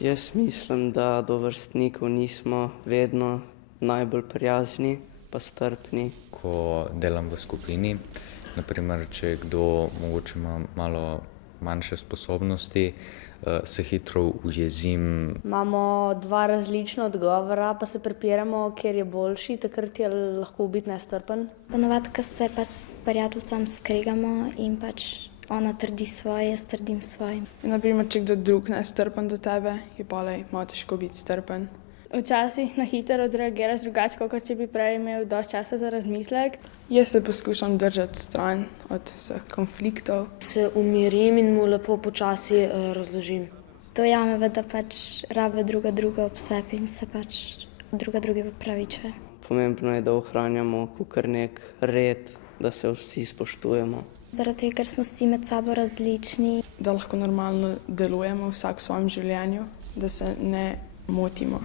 Jaz mislim, da do vrstnikov nismo vedno najbolj prijazni pa strpni. Ko delam v skupini, naprimer, če kdo mogoče ima malo manjše sposobnosti, se hitro ujezim. Imamo dva različna odgovora, pa se prepiramo, ker je boljši, takrat je lahko biti nestrpen. Ponovadi, ko se s prijateljicam skregamo in ona trdi svoje, jaz trdim svoje. Naprimer, če kdo drug nestrpen do tebe, je polej malo težko biti strpen. Včasih na hitro odreagiraš drugače, kot če bi prej imel dosti časa za razmislek. Jaz se poskušam držati stran od vseh konfliktov. Se umirim in mu lepo počasi razložim. To jameve, da rabe druga ob sebi in se drugi opravičuje. Pomembno je, da ohranjamo kar nek red, da se vsi spoštujemo. Zaradi tega, ker smo vsi med sabo različni. Da lahko normalno delujemo vsak v svojem življenju, da se ne motimo.